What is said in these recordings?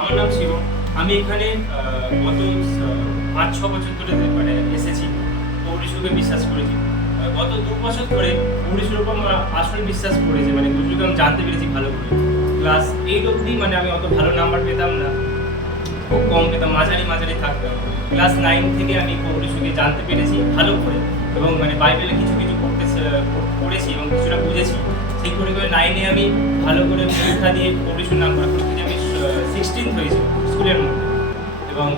আমার নাম শিবম। আমি এখানে গত 5-6 বছর ধরে মানে এসেছি। পৌরিশুকে বিশ্বাস করেছি। গত 2 বছর ধরে পৌরিশুর উপর আমার আসল বিশ্বাস করেছে, মানে পৌরিশুকে আমি জানতে পেরেছি ভালো করে। ক্লাস 8 অবধি মানে আমি অত ভালো নাম্বার পেতাম না, খুব কম পেতাম, মাঝারি থাকতাম। ক্লাস 9 থেকে আমি পৌরিশুকে জানতে পেরেছি ভালো করে, এবং মানে বাইবেলে কিছু পড়েছি এবং কিছুটা বুঝেছি। সেই করে 9-এ আমি ভালো করে পরীক্ষা দিয়ে পৌরিশুর নাম্বার করতে আমি 16th হয়েছিল স্কুলের মধ্যে, এবং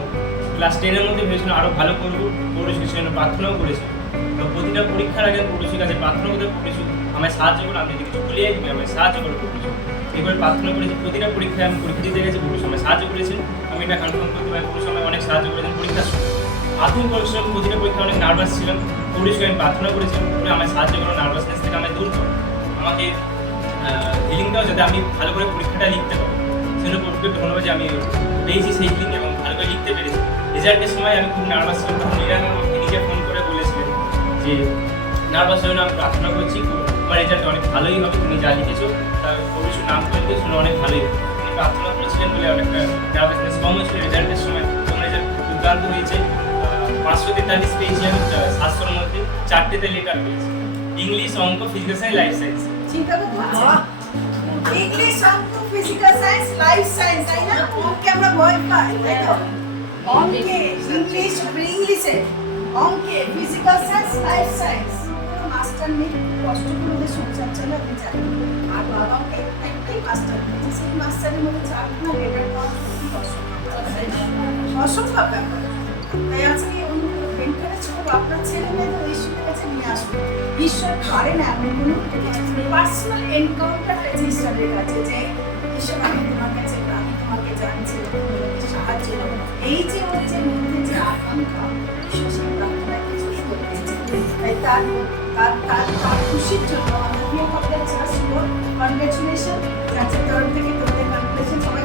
ক্লাস 10-এর মধ্যে ভেবেছিলাম আরও ভালো করবো। পৌরিশুর জন্য প্রার্থনাও করেছি। তো প্রতিটা পরীক্ষার আগে পৌরিশুর কাছে প্রার্থনা করতে, পৌরিশু আমায় সাহায্য করে, আমি যদি কিছু ভুলে যাই তুমি আমায় সাহায্য করো পৌরিশু। এবার প্রার্থনা করেছি, প্রতিটা পরীক্ষায় আমি পরীক্ষা দিতে গেছি, পৌরিশু আমায় সাহায্য করেছেন। আমি এটা কনফার্ম করতে পারি, পৌরিশু আমায় অনেক সাহায্য করেছেন পরীক্ষার সময়। প্রাথমিক পরিশ্রম, প্রতিটা পরীক্ষা অনেক নার্ভাস ছিলাম, পৌরিশুকে আমি প্রার্থনা করেছিলাম, পুরো আমায় সাহায্য করো, নার্ভাসনেস থেকে আমায় দূর করো, আমাকে ফিলিং দাও যাতে আমি ভালো করে পরীক্ষাটা লিখতে পারি। সেজন্য পৌরিশুকে ধন্যবাদ যে আমি পেয়েছি সেই ফিলিং এবং ভালো করে লিখতে পেরেছি। রেজাল্টের সময় আমি খুব নার্ভাস ছিলাম, তখন এরা আমাকে নিজে ফোন করে বলেছিলেন যে নার্ভাস হয়ে না, আমি প্রার্থনা করছি, তোমার রেজাল্ট অনেক ভালোই হবে, তুমি যা লিখেছো তার পৌরিশুর নাম করে দিয়ে শুনে অনেক ভালোই হবে। তিনি প্রার্থনা করেছিলেন বলে অনেকটা নার্ভাসনেস কম হয়েছিল রেজাল্টের সময়। তোমার রেজাল্ট দুর্দান্ত হয়েছে। 543 পেয়েছি আমি 700-র মধ্যে, 4টেতে লেটার পেয়েছি। ইংলিশ, অঙ্ক, ফিজিক্যাল সায়েন্স, লাইফ সায়েন্স। চিন্তা করতে পারছি ইংলিশ, অঙ্ক, ফিজিক্যাল সায়েন্স, লাইফ সায়েন্স, তাই না? অঙ্কে আমরা ভয় পাই, তাই তো? অঙ্কে, ইংলিশে, অঙ্কে, physical science, life science. Master নেই, কষ্ট করে ওদের সংসার চলে, আপনি জানেন। আর বাবাও একটাই মাস্টার পেয়েছে, সেই মাস্টারের মধ্যে চাপ না লেটার পাওয়া খুবই অসম্ভব ব্যাপার। তাই আজকে এনকারেজ করবো আপনার ছেলে মেয়েদের ঈশ্বরের কাছে নিয়ে আসবো। ঈশ্বর পারে না এমন কোনো পার্সোনাল এনকাউন্টার হয়েছে ঈশ্বরের কাছে, যে ঈশ্বর আমি তোমার কাছে, আমি তোমাকে জানছি, সাহায্য করবো। এই যে ওর যে মধ্যে যে আকাঙ্ক্ষা, ঈশ্বর সেই প্রার্থনায় কিছু করতেছে। তাই তার খুশির জন্য অভিভাবকদের জাস্ট কনগ্রেচুলেশন, চার্চের তরফ থেকে তোমাদের কনগ্রেচুলেশন, সবাই